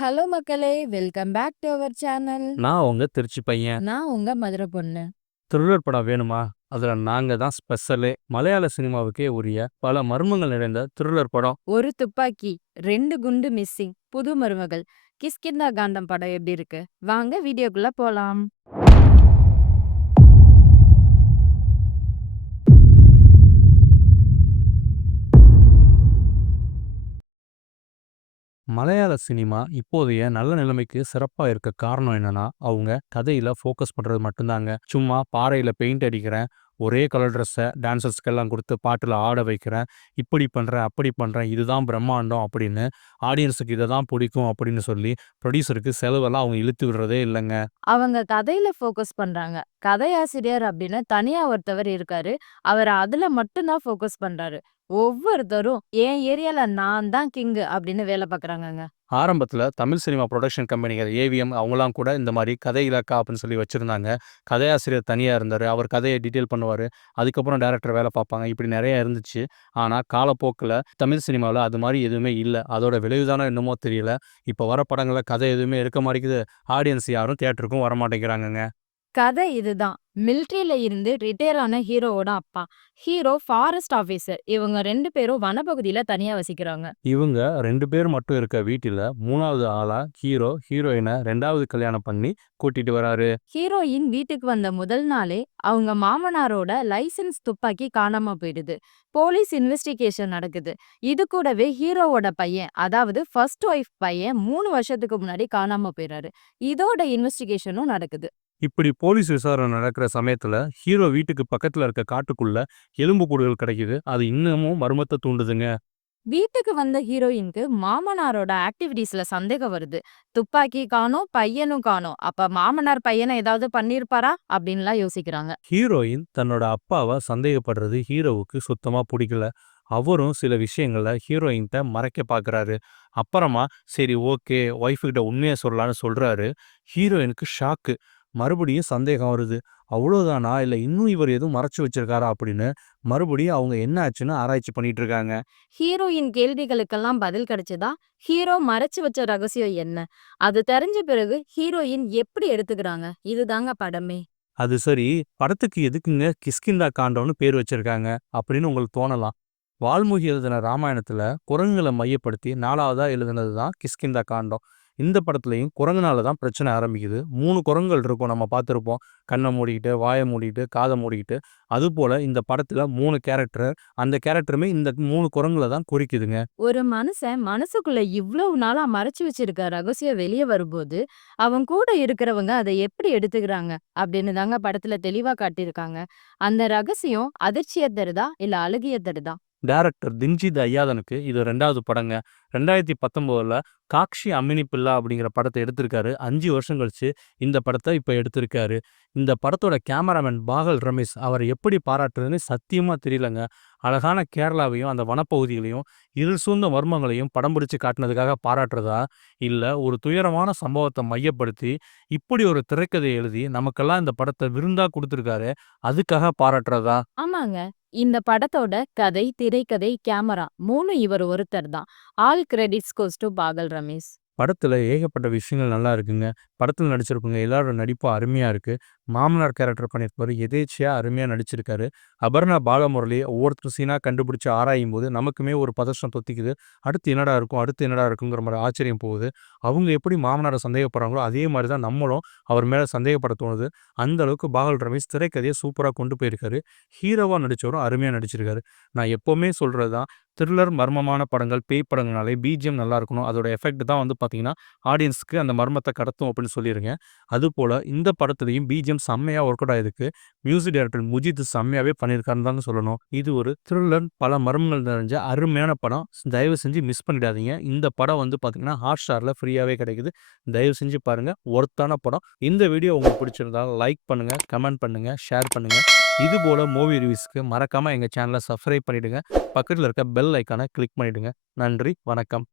Hello மக்களே! Welcome back to our channel. நான் உங்க திருச்சி பையன். நான் உங்க மதுரை பொண்ணு. த்ரில்லர் படம் வேணுமா? அதுல நாங்க தான் ஸ்பெஷலே. மலையாள சினிமாவுக்கே உரிய பல மர்மங்கள் நிறைந்த த்ரில்லர் படம். ஒரு துப்பாக்கி, 2 குண்டு மிஸ்ஸிங், புது மருமகள். கிஷ்கிந்தா காண்டம் படம் எப்படி இருக்கு? வாங்க வீடியோக்குள்ள போலாம். மலையாள சினிமா இப்போதைய நல்ல நிலைமைக்கு சிறப்பா இருக்க காரணம் என்னன்னா, அவங்க கதையில ஃபோக்கஸ் பண்றது மட்டும்தாங்க. சும்மா பாறையில பெயிண்ட் அடிக்கிறேன், ஒரே கலர் ட்ரெஸ்ஸ டான்சர்ஸ்க்கெல்லாம் குடுத்து பாட்டுல ஆட வைக்கிறேன், இப்படி பண்றேன், அப்படி பண்றேன், இதுதான் பிரம்மாண்டம் அப்படின்னு ஆடியன்ஸுக்கு இத தான் பிடிக்கும் அப்படின்னு சொல்லி ப்ரொடியூசருக்கு செலவெல்லாம் அவங்க இழுத்து விடுறதே இல்லங்க. அவங்க கதையில ஃபோக்கஸ் பண்றாங்க. கதையாசிரியர் அப்படின்னு தனியா ஒருத்தவர் இருக்காரு. அவர் அதுல மட்டும் தான் ஃபோக்கஸ் பண்றாரு. ஒவ்வொருத்தரும் என் ஏரியால நான் தான் கிங்கு அப்படின்னு வேல பாக்குறாங்கங்க. ஆரம்பத்துல தமிழ் சினிமா புரொடக்ஷன் கம்பெனிகள் ஏவிஎம் அவங்கலாம் கூட இந்த மாரி கதை இலாக்கா அப்படின்னு சொல்லி வச்சிருந்தாங்க. கதையாசிரியர் தனியா இருந்தாரு. அவர் கதைய டீட்டெயில் பண்ணுவாரு. அதுக்கப்புறம் டைரக்டர் வேல பார்ப்பாங்க. இப்படி நெறைய இருந்துச்சு. ஆனா காலப்போக்குல தமிழ் சினிமாவுல அது மாரி எதுவுமே இல்ல. அதோட விளைவு தானோ என்னமோ தெரியல. இப்ப வர படங்கள்ல கதை எதுவுமே இருக்க மாட்டேங்குது. ஆடியன்ஸ் யாரும் தியேட்டருக்கும் வரமாட்டேங்கிறாங்கங்க. கதை இதுதான். மிலிட்டரியில இருந்து ரிட்டயர் ஆன ஹீரோவோட அப்பா. Hero forest officer. இவங்க 2 பேரும் வனப்பகுதியில தனியா வசிக்கிறாங்க. இவங்க 2 பேர் மட்டும் இருக்க வீட்டில 3வது ஆளா ஹீரோ, ஹீரோயின 2வது கல்யாணம் பண்ணி கூட்டிட்டு வராரு. ஹீரோயின் வீட்டுக்கு வந்த முதல் நாளே அவங்க மாமனாரோட லைசென்ஸ் துப்பாக்கி காணாம போயிடுது. போலீஸ் இன்வெஸ்டிகேஷன் நடக்குது. இது கூடவே ஹீரோவோட பையன், அதாவது ஃபர்ஸ்ட் ஒய்ஃப் பையன் 3 வருஷத்துக்கு முன்னாடி காணாம போயிறாரு. இதோட இன்வெஸ்டிகேஷனும் நடக்குது. இப்படி போலீஸ் விசாரணை நடக்கிற சமயத்துல ஹீரோ வீட்டுக்கு பக்கத்துல இருக்க காட்டுக்குள்ள எலும்புக்கூடுகள் கிடைக்குது. அது இன்னமும் மர்மத்தை தூண்டுதுங்க. வீட்டுக்கு வந்த ஹீரோயினுக்கு மாமனாரோட ஆக்டிவிட்டீஸ்ல சந்தேகம் வருது. துப்பாக்கி காணோம், பையனும் காணோம். அப்ப மாமனார் பையனை ஏதாவது பண்ணியிருப்பாரா? அப்படின்லாம் யோசிக்கிறாங்க. ஹீரோயின் தன்னோட அப்பாவை சந்தேகப்படுறது ஹீரோவுக்கு சுத்தமா பிடிக்கல. அவரும் சில விஷயங்கள ஹீரோயின்ட்ட மறைக்க பார்க்குறாரு. அப்புறமா சரி ஓகே ஒய்ஃப் கிட்ட உண்மைய சொல்லலான்னு சொல்றாரு. ஹீரோயினுக்கு ஷாக்கு. மறுபடியும் சந்தேகம் வருது. அவ்வளோதானா? இல்ல இன்னும் இவர் எதுவும் மறைச்சு வச்சிருக்காரா? அப்படின்னு மறுபடியும் அவங்க என்ன ஆச்சுன்னு ஆராய்ச்சி பண்ணிட்டு இருக்காங்க. ஹீரோயின் கேள்விகளுக்கெல்லாம் பதில் கிடைச்சதா? ஹீரோ மறைச்சு வச்ச ரகசியம் என்ன? அது தெரிஞ்ச பிறகு ஹீரோயின் எப்படி எடுத்துக்கிறாங்க? இதுதாங்க படமே. அது சரி, படத்துக்கு எதுக்குங்க கிஷ்கிந்தா காண்டம்னு பேர் வச்சிருக்காங்க? அப்படின்னு உங்களுக்கு தோணலாம். வால்மீகி எழுதின ராமாயணத்துல குரங்குகளை மையப்படுத்தி 4வதா எழுதினது தான் கிஷ்கிந்தா காண்டம். இந்த படத்துலயும் குரங்குனால தான் பிரச்சனை ஆரம்பிக்குது. 3 குரங்குகள் இருக்கும் நம்ம பார்த்திருப்போம். கண்ண மூடிக்கிட்டு, வாய மூடிக்கிட்டு, காத மூடிக்கிட்டு. அதுபோல இந்த படத்துல 3 கேரக்டர். அந்த கேரக்டருமே இந்த 3 குரங்குல தான் குறிக்குதுங்க. ஒரு மனுஷன் மனசுக்குள்ள இவ்வளவு நாளா மறைச்சு வச்சிருக்க ரகசியம் வெளிய வரும்போது, அவன் கூட இருக்கிறவங்க அத எப்படி எடுத்துக்கிறாங்க? அப்படின்னு தாங்க படத்துல தெளிவா காட்டியிருக்காங்க. அந்த ரகசியம் அதிர்ச்சிய தருதா? இல்ல அழுகைய தருதா? டைரக்டர் தின்ஜித் அய்யாதனுக்கு இது 2வது படங்க. 2019ல காக்ஷி அம்மினி பில்லா அப்படிங்கிற படத்த எடுத்திருக்காரு. 5 வருஷம் கழிச்சு இந்த படத்த இப்ப எடுத்திருக்காரு. இந்த படத்தோட கேமராமேன் பாகல் ரமேஷ் அவர எப்படி பாராட்டுறதுன்னு சத்தியமா தெரியலங்க. அழகான கேரளாவையும், அந்த வனப்பகுதிகளையும், இருள் சூழ்ந்த மர்மங்களையும் படம் பிடிச்சு காட்டுனதுக்காக பாராட்டுறதா? இல்ல ஒரு துயரமான சம்பவத்த மையப்படுத்தி, இப்படி ஒரு திரைக்கதை எழுதி நமக்கெல்லாம் இந்த படத்த விருந்தா குடுத்திருக்காரே, அதுக்காக பாராட்டுறதா? ஆமாங்க. இந்த படத்தோட கதை, திரைக்கதை, கேமரா 3 இவர் ஒருத்தர் தான். ஆல் கிரெடிட்ஸ் கோஸ் டூ பாகல் ரமேஷ். படத்துல ஏகப்பட்ட விஷயங்கள் நல்லா இருக்குங்க. படத்துல நடிச்சிருப்பவங்க எல்லாரோட நடிப்பும் அருமையா இருக்கு. மாமனார் கேரக்டர் பண்ணியிருப்பாரு. எதேர்ச்சையா அருமையா நடிச்சிருக்காரு. அபர்ணா பாலமுரளி ஒவ்வொருத்தர் சீனா கண்டுபிடிச்சு ஆராயும்போது நமக்குமே ஒரு பதற்றம் தொத்திக்குது. அடுத்து என்னடா இருக்கும்? அடுத்து என்னடா இருக்குங்கிற மாரி ஆச்சரியம் போகுது. அவங்க எப்படி மாமனார சந்தேகப்படுறாங்களோ, அதே மாரி தான் நம்மளும் அவர் மேல சந்தேகப்பட தோணுது. அந்த அளவுக்கு பாகல் ரமேஷ் திரைக்கதைய சூப்பரா கொண்டு போயிருக்காரு. ஹீரோவா நடிச்சவரும் அருமையா நடிச்சிருக்காரு. நான் எப்பவுமே சொல்றது தான், த்ரில்லர் மர்மமான படங்கள், பேய் படங்கள்னாலே பிஜிஎம் நல்லா இருக்கணும். அதோட எஃபெக்ட் தான் வந்து பார்த்தீங்கன்னா, ஆடியன்ஸ்க்கு அந்த மர்மத்த கடத்தும் அப்படின்னு சொல்லிருங்க. அதுபோல இந்த படத்துலயும் பிஜிஎம் செம்மையா ஒர்க் அவுட் ஆயிருக்கு. மியூசிக் டைரக்டர் முஜித் செம்மையாவே பண்ணியிருக்காருன்னு தாங்க சொல்லணும். இது ஒரு த்ரில்லர், பல மர்மங்கள் நிறைஞ்ச அருமையான படம். தயவு செஞ்சு மிஸ் பண்ணிடாதீங்க. இந்த படம் வந்து பார்த்தீங்கன்னா, Hotstarல ஃப்ரீயாவே கிடைக்குது. தயவு செஞ்சு பாருங்க. ஒர்த்தான படம். இந்த வீடியோ உங்களுக்கு பிடிச்சிருந்தா லைக் பண்ணுங்க, கமெண்ட் பண்ணுங்க, ஷேர் பண்ணுங்க. இதுபோல மூவி ரிவ்யூஸ்க்கு மறக்காம எங்க சேனல சப்ஸ்கிரைப் பண்ணிடுங்க. பக்கத்துல இருக்க பெல் ஐகான கிளிக் பண்ணிடுங்க. நன்றி, வணக்கம்.